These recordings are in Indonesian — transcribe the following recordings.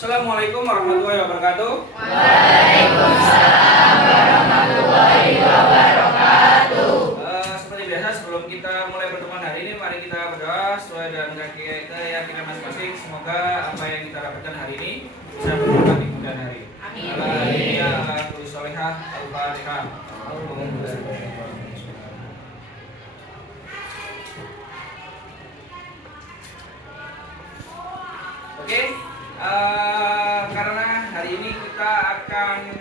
Assalamualaikum warahmatullahi wabarakatuh. Waalaikumsalam warahmatullahi wabarakatuh. Seperti biasa, sebelum kita mulai pertemuan hari ini, mari kita berdoa sesuai dengan keyakinan masing-masing. Semoga apa yang kita dapatkan hari ini bisa bermanfaat di kemudian hari. Amin. Al-Fatihah. Al-Fatihah. Oke, karena hari ini kita akan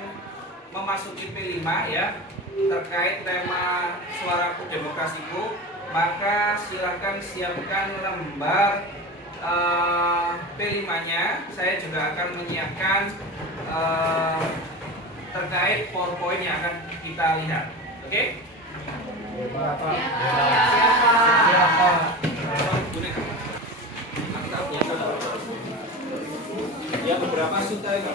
memasuki P5 ya, terkait tema Suaraku Demokrasiku, maka silakan siapkan lembar P5-nya. Saya juga akan menyiapkan terkait PowerPoint yang akan kita lihat. Oke? Siapa? Ya, beberapa sudah ya.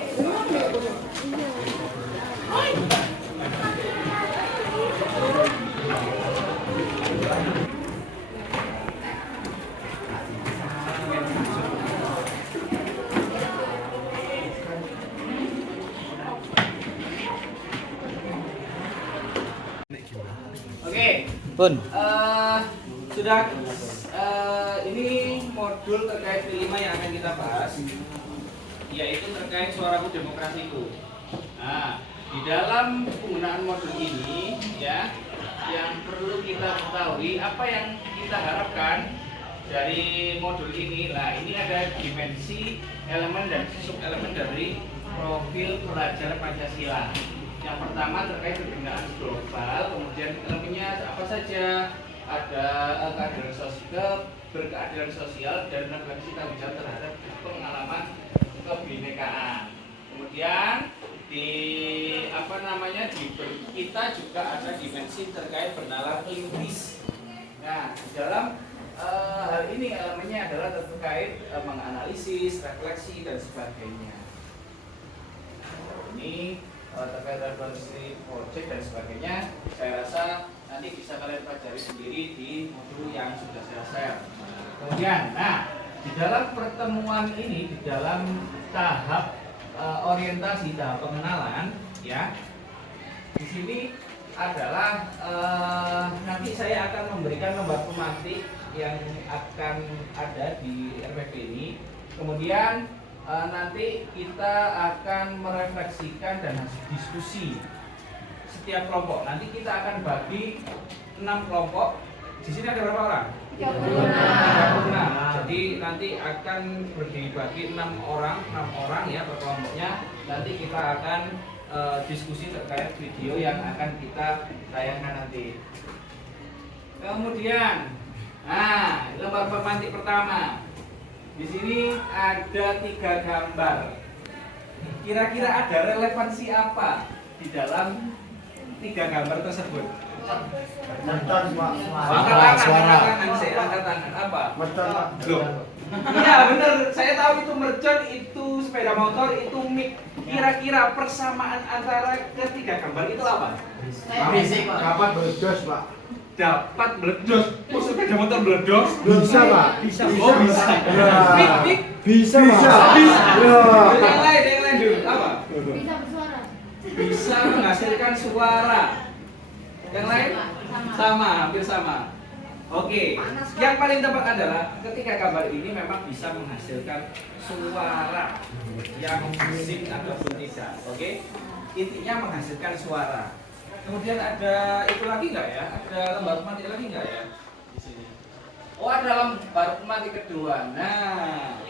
Oke, Pun. sudah ini modul terkait P5 yang akan kita bahas, yaitu terkait Suaraku Demokrasiku. Nah, di dalam penggunaan modul ini ya, yang perlu kita ketahui apa yang kita harapkan dari modul ini. Nah, ini ada dimensi, elemen dan sub-elemen dari profil pelajar Pancasila. Yang pertama terkait kebenaran global, kemudian elemennya apa saja, ada berkeadilan sosial dan refleksi tanggung jawab terhadap pengalaman kebinekaan. Kemudian kita juga ada dimensi terkait bernalar linguis. Nah, dalam hal ini elemennya adalah terkait menganalisis, refleksi dan sebagainya. Ini terkait referensi project dan sebagainya, saya rasa nanti bisa kalian pelajari sendiri di modul yang sudah saya share. Kemudian, nah, di dalam pertemuan ini, di dalam tahap orientasi, tahap pengenalan, ya, di sini adalah nanti saya akan memberikan lembar pemantik yang akan ada di RPP ini. Kemudian nanti kita akan merefleksikan dan diskusi setiap kelompok. Nanti kita akan bagi 6 kelompok. Di sini ada berapa orang? 36. Jadi nanti akan dibagi 6 orang ya per kelompoknya. Nanti kita akan diskusi terkait video yang akan kita tayangkan nanti. Kemudian, nah, lembar pemantik pertama. Di sini ada 3 gambar. Kira-kira ada relevansi apa di dalam 3 gambar tersebut? Mercon Angkat tangan. Apa? Iya benar. Saya tahu itu mercon, itu sepeda motor, itu mic. Kira-kira persamaan antara ketiga gambar itu apa? Dapat meledos, Pak. Dapat meledos. Oh, sepeda motor meledos? Bisa, Pak. Oh, bisa. Mic. Bisa, Pak. Yang lain dulu. Apa? Bisa bersuara. Bisa menghasilkan suara. Yang lain? Sama, hampir sama. Oke, yang paling tepat adalah ketika gambar ini memang bisa menghasilkan suara yang sing ataupun tidak. Oke, intinya menghasilkan suara. Kemudian ada itu lagi nggak ya? Ada lembar pemantik lagi nggak ya di sini? Oh, ada lembar pemantik kedua. Nah,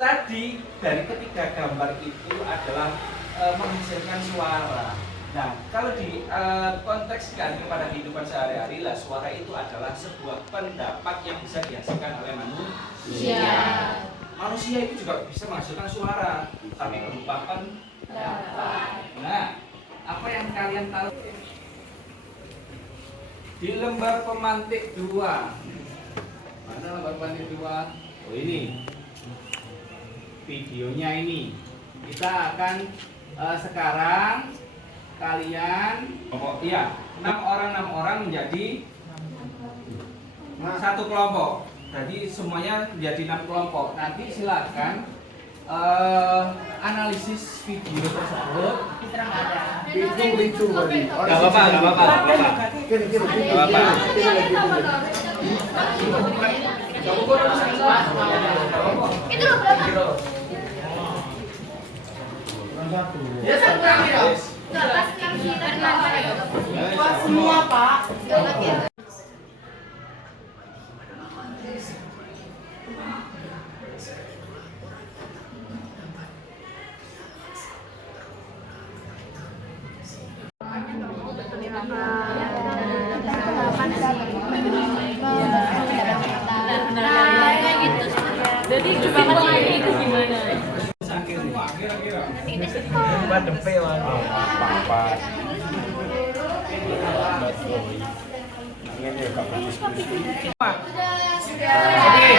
tadi dari ketiga gambar itu adalah menghasilkan suara. Nah, kalau dikontekskan kepada kehidupan sehari-hari, lah suara itu adalah sebuah pendapat yang bisa dihasilkan oleh manusia. Manusia itu juga bisa menghasilkan suara, tapi berupa pendapat. Nah, apa yang kalian tahu di lembar pemantik 2? Mana lembar pemantik 2? Oh, ini videonya ini. Kita akan sekarang kalian iya 6 orang menjadi satu kelompok. Jadi semuanya menjadi 6 kelompok. Nanti silakan analisis video tersebut. Itu. Gak apa-apa, gak apa-apa, gak apa-apa. Kiri. Gak apa-apa. Itu loh berapa? Satu. Yes, yes. Pas yang kita Pas semua, Pak. Jadi gimana itu gimana? Coba dempel lah. Apa? Ini Pak diskusi. Oke,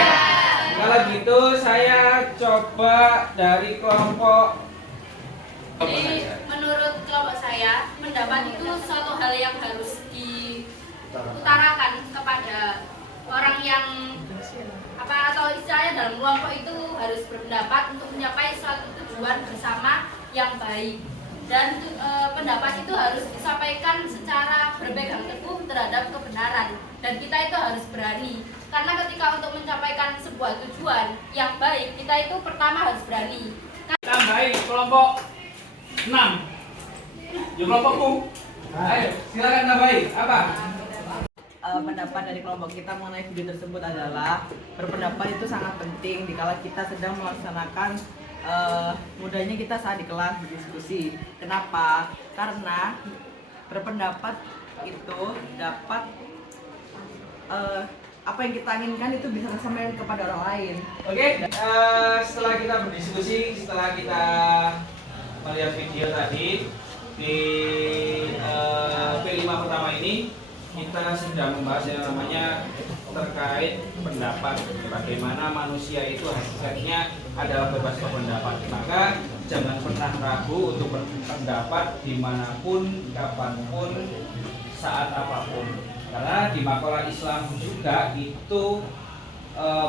kalau gitu saya coba dari kelompok. Jadi menurut kelompok saya, pendapat itu suatu hal yang harus diutarakan kepada orang yang atau istilahnya dalam kelompok itu harus berpendapat untuk mencapai suatu tujuan bersama yang baik. Dan pendapat itu harus disampaikan secara berpegang teguh terhadap kebenaran, dan kita itu harus berani, karena ketika untuk mencapaikan sebuah tujuan yang baik, kita itu pertama harus berani. Tambahin kelompok 6. Di kelompokku. Ayo, silakan tambahin. Apa? Pendapat dari kelompok kita mengenai video tersebut adalah berpendapat itu sangat penting dikala kita sedang melaksanakan mudahnya kita saat di kelas berdiskusi. Kenapa? Karena berpendapat itu dapat apa yang kita inginkan itu bisa disampaikan kepada orang lain. Oke, setelah kita berdiskusi, setelah kita melihat video tadi di P5 pertama ini, kita sudah membahas yang namanya terkait pendapat, bagaimana manusia itu hakikatnya adalah bebas berpendapat. Maka jangan pernah ragu untuk berpendapat dimanapun, kapanpun, saat apapun. Karena di makalah Islam juga itu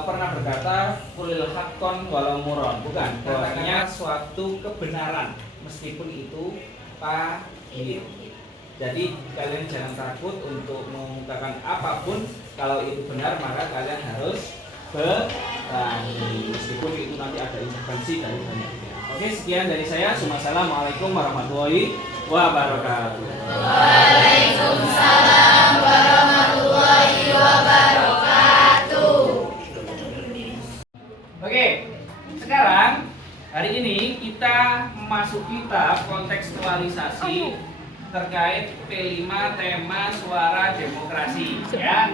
pernah berkata kulil haqqon walau muron, bukan, bahwasanya suatu kebenaran meskipun itu pahit. Jadi kalian jangan takut untuk mengungkapkan apapun. Kalau itu benar maka kalian harus berani, meskipun itu nanti ada intervensi dari banyak pihak. Oke, sekian dari saya. Assalamualaikum warahmatullahi wabarakatuh. Waalaikumsalam warahmatullahi wabarakatuh. Oke, sekarang hari ini kita memasuki tahap kontekstualisasi terkait P5 tema suara demokrasi, ya.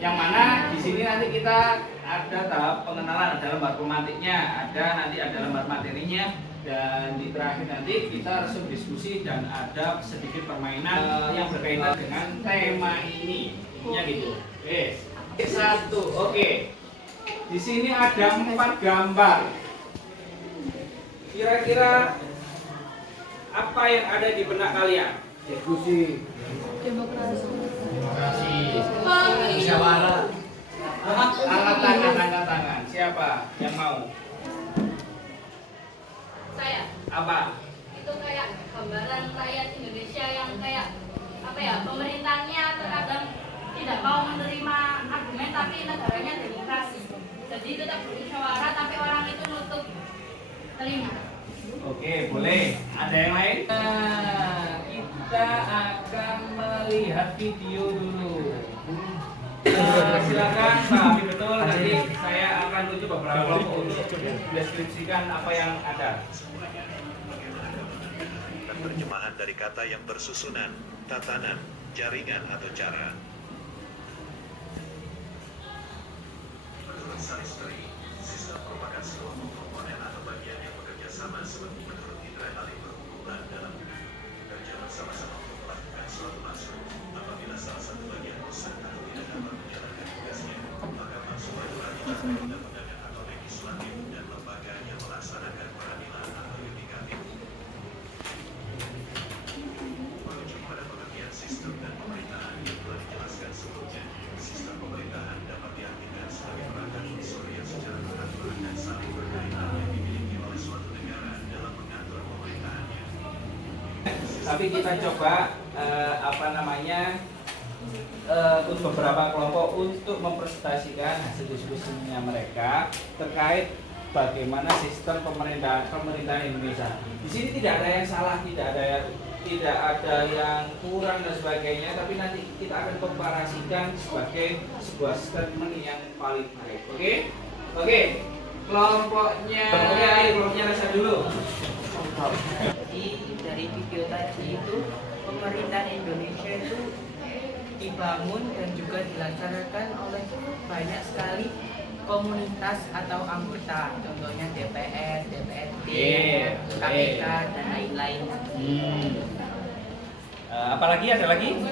Yang mana di sini nanti kita ada tahap pengenalan, ada lembar pematiknya, nanti ada lembar materinya, dan di terakhir nanti kita harus diskusi dan ada sedikit permainan yang berkaitan dengan tema ini, ya gitu. Oke, satu, oke. Di sini ada 4 gambar. Kira-kira apa yang ada di benak kalian? Diskusi. Demokrasi. Musyawarah. Angkat tangan. Siapa yang mau? Saya Apa? itu kayak gambaran rakyat Indonesia yang kayak pemerintahnya terkadang tidak mau menerima argumen, tapi negaranya demokrasi. Jadi tetap bermusyawarah, tapi orang itu nutup telinga. Oke, boleh. Ada yang lain? Nah, kita akan melihat video dulu. Silakan pahami betul. Nanti saya akan tunjuk beberapa kelompok untuk mendeskripsikan apa yang ada. Terjemahan dari kata yang bersusunan, tatanan, jaringan atau cara. Menurut Salistri, sistem merupakan sebuah komponen atau bagian yang bekerja sama seperti menurut indra saling berhubungan dalam bekerja bersama-sama untuk melakukan suatu maksud. Apabila salah satu bagian rusak atau tidak dapat menjalankan tugasnya, maka maksud aturan dapat undang-undangan atau legislatif dan lembaganya melaksanakan peradilan atau yudikatif. Merujuk pada pengertian sistem dan pemerintahan yang telah dijelaskan sebelumnya, sistem pemerintahan dapat diartikan sebagai perangkat unsur yang secara beraturan dan saling berkaitan Tapi kita coba untuk beberapa kelompok untuk mempresentasikan hasil diskusinya mereka terkait bagaimana sistem pemerintahan Indonesia. Di sini tidak ada yang salah, tidak ada yang kurang dan sebagainya, tapi nanti kita akan komparasikan sebagai sebuah statement yang paling baik. Oke. Kelompoknya rasa dulu. Jadi dari video tadi itu pemerintahan Indonesia itu dibangun dan juga dilaksanakan oleh banyak sekali komunitas atau anggota, contohnya DPR, DPRD, KPK dan lain-lain. Apalagi ada lagi?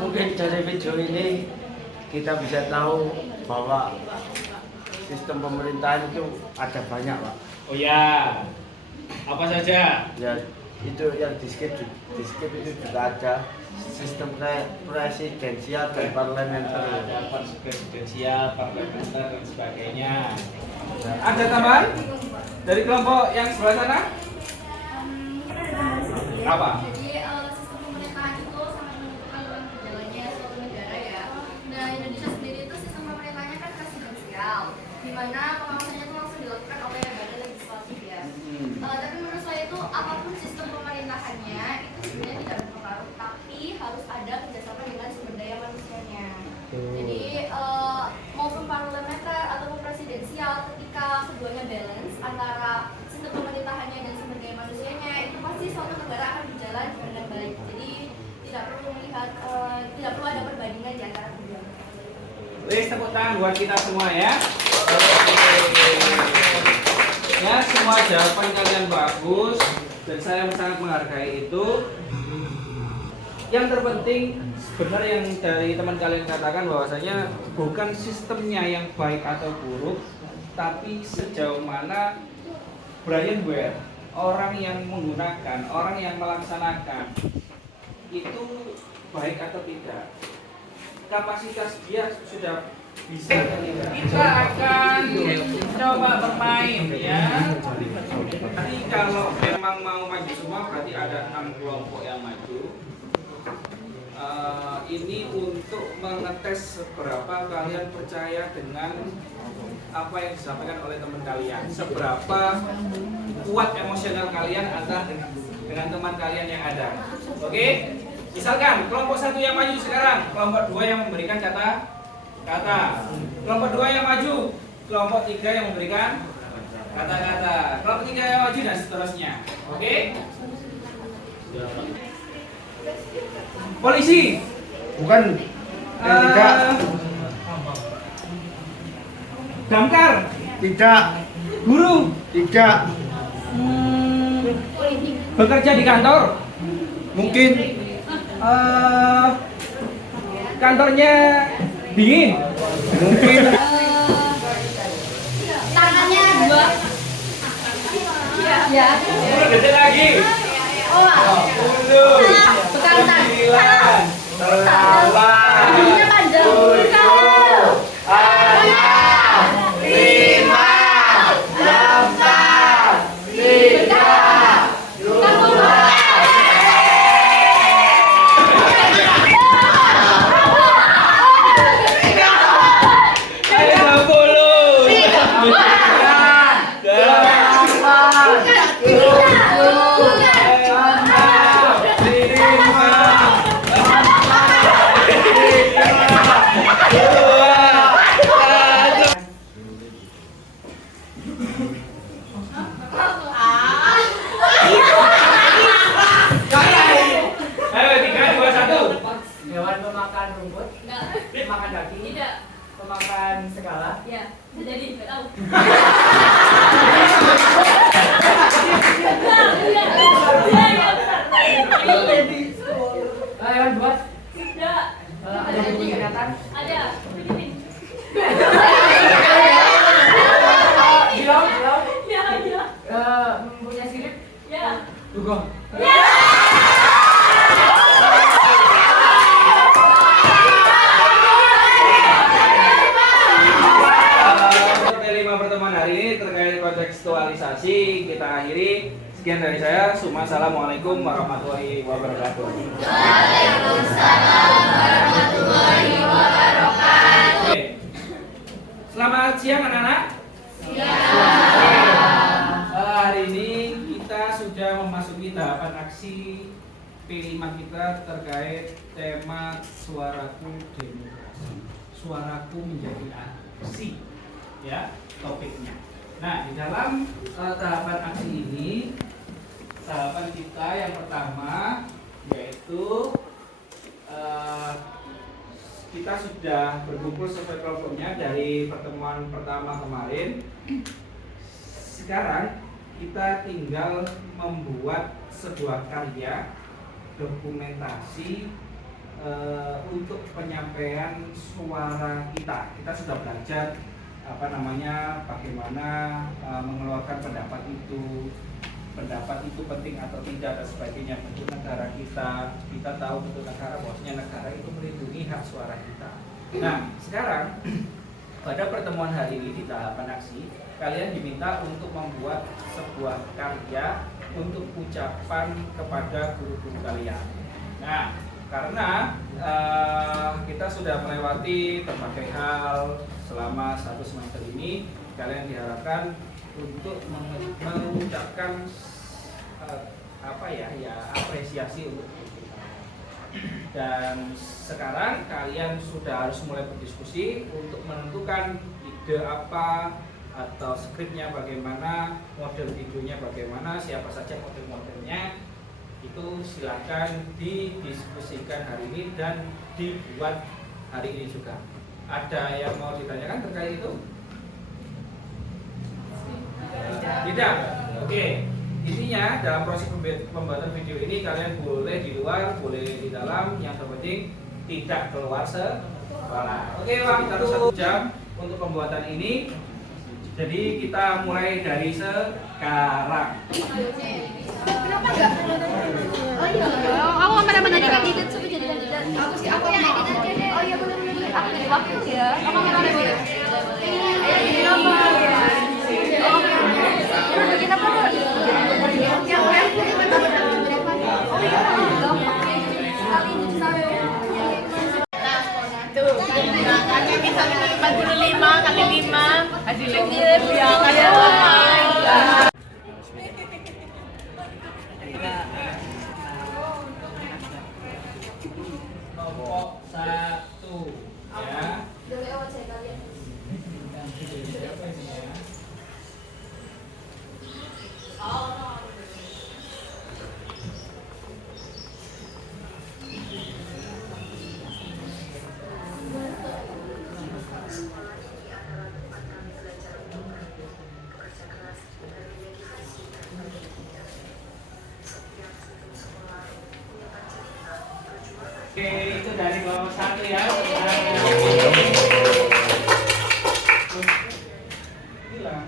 Mungkin dari video ini kita bisa tahu bahwa sistem pemerintahan itu ada banyak, Pak. Oh ya, apa saja? Ya, itu yang di skip itu juga ada sistem presidensial dan parlementer. Ada presidensial, parlementer dan sebagainya. Ada tambahan dari kelompok yang sebelah sana? Apa? Jadi sistem pemerintahan itu sangat menentukan dalam berjalannya suatu negara ya. Nah, Indonesia sendiri itu sistem pemerintahnya kan presidensial, di mana pengawasannya itu langsung dilakukan oleh badan legislatif ya. Tapi menurut saya itu apapun sistem pemerintahannya itu sebenarnya tidak berpengaruh, tapi harus ada kerjasama dengan sumber daya manusianya. Jadi maupun parlementer ataupun presidensial, ketika keduanya balance antara sistem pemerintahannya dan sumber daya manusianya, itu pasti suatu negara akan berjalan dengan baik. Jadi tidak perlu ada perbandingan di antara kedua. Wis, tepuk tangan buat kita semua ya. Ya, semua jawaban kalian bagus dan saya sangat menghargai itu. Yang terpenting sebenarnya yang dari teman kalian katakan bahwasanya bukan sistemnya yang baik atau buruk, tapi sejauh mana Brian Ware, orang yang menggunakan, orang yang melaksanakan itu baik atau tidak. Kapasitas dia sudah bisa atau tidak. Kita akan coba bermain ya. Jadi kalau memang mau maju semua berarti ada 6 kelompok yang maju. Ini untuk mengetes seberapa kalian percaya dengan apa yang disampaikan oleh teman kalian, seberapa kuat emosional kalian antara dengan teman kalian yang ada. Oke? Misalkan kelompok 1 yang maju sekarang, kelompok 2 yang memberikan kata, kelompok 2 yang maju, kelompok 3 yang memberikan kata-kata, kelompok 3 yang maju dan seterusnya. Oke? Polisi. Bukan yang tidak. Damkar. Tidak. Guru. Tidak. Bekerja di kantor. Mungkin. Kantornya dingin. Mungkin. Tangannya 2. Ya. 10 detik lagi. 10, 9, 8, Giginya panjang. 7, 6, 5, 4, 3, 2. Hewan pemakan rumput, pemakan daging, Tidak. pemakan segala. Ya, jadi nggak tahu. Hewan buas, Tidak. ada bulu binatang, Ada. Begini. gilau, Ya, ya. punya sirip, Ya. dugong. Pertemuan hari ini terkait kontekstualisasi kita akhiri. Sekian dari saya. Assalamualaikum warahmatullahi wabarakatuh. Oke. Selamat siang anak-anak. Hari ini kita sudah memasuki tahapan aksi P5 kita terkait tema suaraku demokrasi. Suaraku menjadi aksi, ya topiknya. Nah, di dalam tahapan aksi ini, tahapan kita yang pertama yaitu kita sudah berkumpul sesuai kelompoknya dari pertemuan pertama kemarin. Sekarang kita tinggal membuat sebuah karya dokumentasi untuk penyampaian suara kita. Kita sudah belajar bagaimana mengeluarkan pendapat itu penting atau tidak dan sebagainya. Untuk negara kita tahu untuk negara bahwasanya negara itu melindungi hak suara kita. Nah, sekarang pada pertemuan hari ini di tahapan aksi, kalian diminta untuk membuat sebuah karya untuk ucapan kepada guru-guru kalian. Nah, karena kita sudah melewati berbagai hal selama 1 semester ini, kalian diharapkan untuk mengucapkan apresiasi untuk kita. Dan sekarang kalian sudah harus mulai berdiskusi untuk menentukan ide apa atau skripnya bagaimana, model videonya bagaimana, siapa saja model-modelnya. Itu silakan didiskusikan hari ini dan dibuat hari ini juga. Ada yang mau ditanyakan terkait itu? Tidak? Oke. Intinya dalam proses pembuatan video ini kalian boleh di luar, boleh di dalam, yang terpenting tidak keluar sekolah. Oke, waktu 1 jam untuk pembuatan ini. Jadi kita mulai dari sekarang. Kenapa enggak? Oh iya. Aku pada menanyakan ide itu jadi kandidat. Aku yang mau. Oh iya boleh. Aku jadi wakil ya. Aku mau boleh. Ayo kenapa ya? Oke. Kita perlu yang oh iya. Sekali ini saya. Tuh, kakek bisa 45 kali 5 hasilnya ya kayak Kelompok 1 ya. Oke, itu dari kelompok 1 ya. Hilang.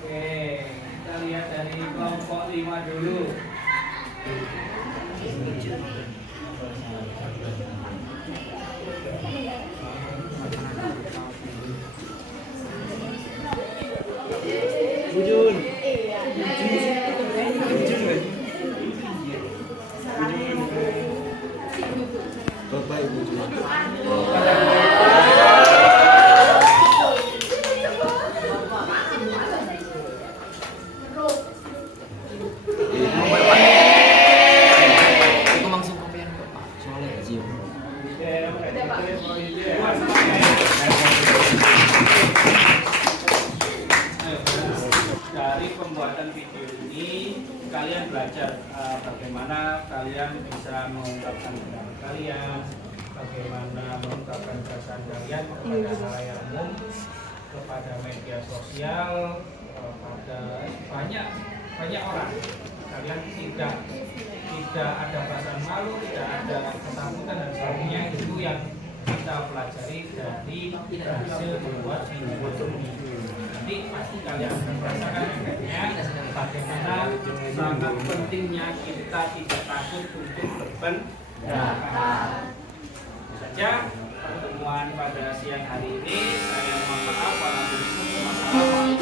Oke, kita lihat dari kelompok 5 dulu. Bujun. Bapak Ibu Dari pembuatan video ini kalian belajar bagaimana kalian bisa mengungkapkan pendapat kalian, bagaimana mengungkapkan perasaan kalian kepada halayak umum, kepada media sosial, pada banyak orang. Kalian tidak ada perasaan malu, tidak ada ketakutan dan sebagainya. Itu yang kita pelajari dari hasil membuat video ini. Nanti pasti kalian akan merasakan efeknya, bagaimana sangat pentingnya kita tidak takut untuk berpendapat. Saja pertemuan pada siang hari ini. Saya mohon maaf, wassalamualaikum warahmatullahi wabarakatuh.